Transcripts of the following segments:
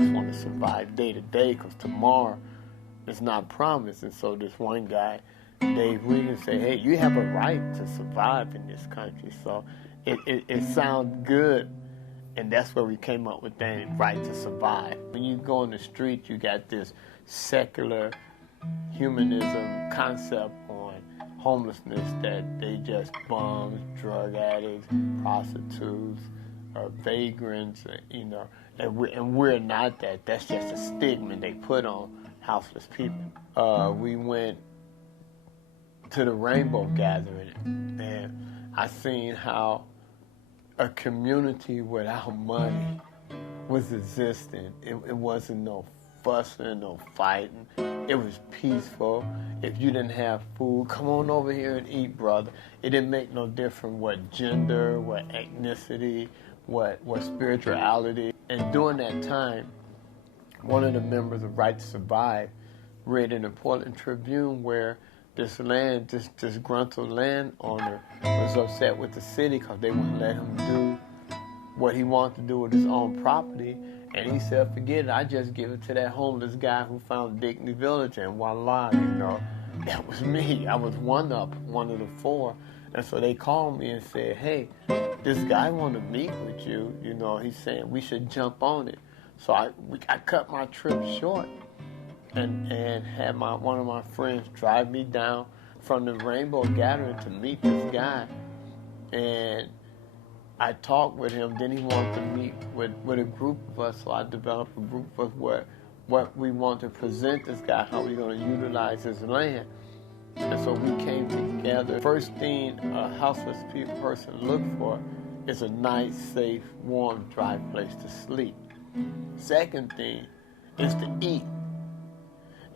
just want to survive day to day because tomorrow is not promised. And so this one guy, Dave Regan, said, hey, you have a right to survive in this country. So it sounds good. And that's where we came up with that right to survive. When you go on the street, you got this secular humanism concept on homelessness that they just bums, drug addicts, prostitutes, vagrants, you know, and we're not that. That's just a stigma they put on houseless people. We went to the Rainbow Gathering, and I seen how a community without money was existing. It wasn't no fussing, no fighting. It was peaceful. If you didn't have food, come on over here and eat, brother. It didn't make no difference what gender, what ethnicity, what spirituality. And during that time, one of the members of Right to Survive read in the Portland Tribune where this disgruntled landowner was upset with the city because they wouldn't let him do what he wanted to do with his own property. And he said, forget it, I just give it to that homeless guy who found Dignity Village, and voila, you know, that was me. I was one of the four. And so they called me and said, hey, this guy want to meet with you. You know, he's saying we should jump on it. So I cut my trip short and had one of my friends drive me down from the Rainbow Gathering to meet this guy. And I talked with him. Then he wanted to meet with a group of us, so I developed a group of what we want to present this guy, how we're going to utilize his land. And so we came together. First thing a houseless person look for is a nice, safe, warm, dry place to sleep. Second thing is to eat.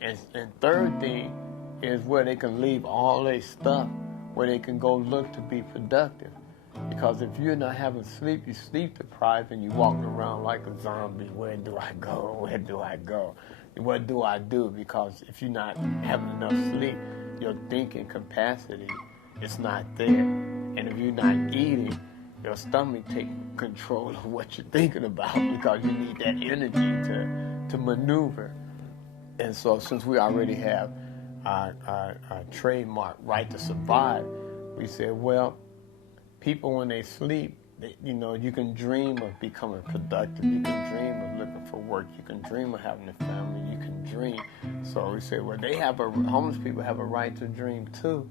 And third thing is where they can leave all their stuff, where they can go look to be productive. Because if you're not having sleep, you're sleep deprived and you're walking around like a zombie. Where do I go? Where do I go? What do I do? Because if you're not having enough sleep, your thinking capacity is not there. And if you're not eating, your stomach takes control of what you're thinking about because you need that energy to maneuver. And so since we already have our trademark Right to Survive, we said, well, people when they sleep, you know, you can dream of becoming productive. You can dream of looking for work. You can dream of having a family. You can dream. So we said, well, homeless people have a right to dream too.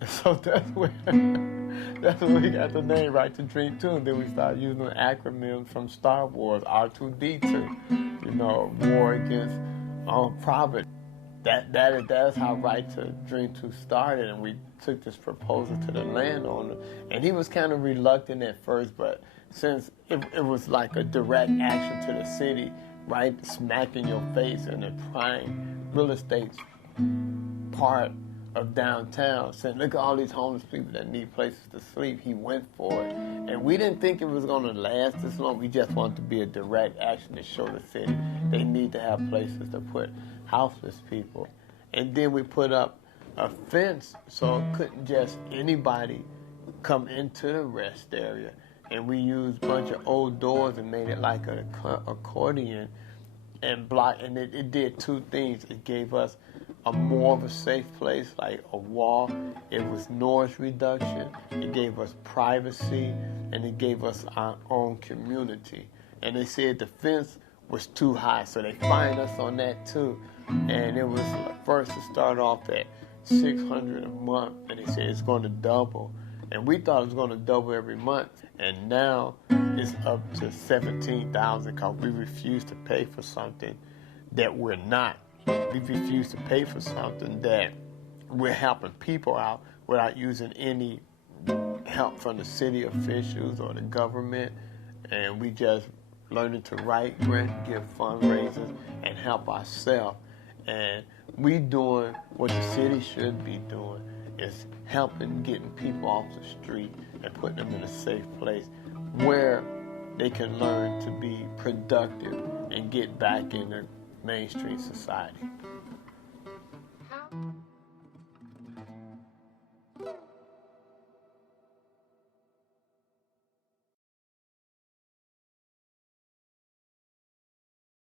And so that's where we got the name Right to Dream too. And then we started using an acronym from Star Wars, R2D2, you know, War Against Poverty. That's how Right to Dream 2 started, and we took this proposal to the landowner. And he was kind of reluctant at first, but since it was like a direct action to the city, right, smack in your face in the prime real estate part of downtown, saying, look at all these homeless people that need places to sleep. He went for it. And we didn't think it was going to last this long. We just wanted to be a direct action to show the city they need to have places to put houseless people. And then we put up a fence so it couldn't just anybody come into the rest area. And we used a bunch of old doors and made it like an accordion and block. And it did two things. It gave us a more of a safe place, like a wall. It was noise reduction. It gave us privacy, and it gave us our own community. And they said the fence was too high, so they fined us on that too. And it was first to start off at $600 a month, and they said it's going to double. And we thought it was going to double every month, and now it's up to $17,000 because we refuse to pay for something that we're not. We refuse to pay for something that we're helping people out without using any help from the city officials or the government, and we just learning to write grant, give fundraisers, and help ourselves. And we doing what the city should be doing, is helping getting people off the street and putting them in a safe place where they can learn to be productive and get back in the mainstream society.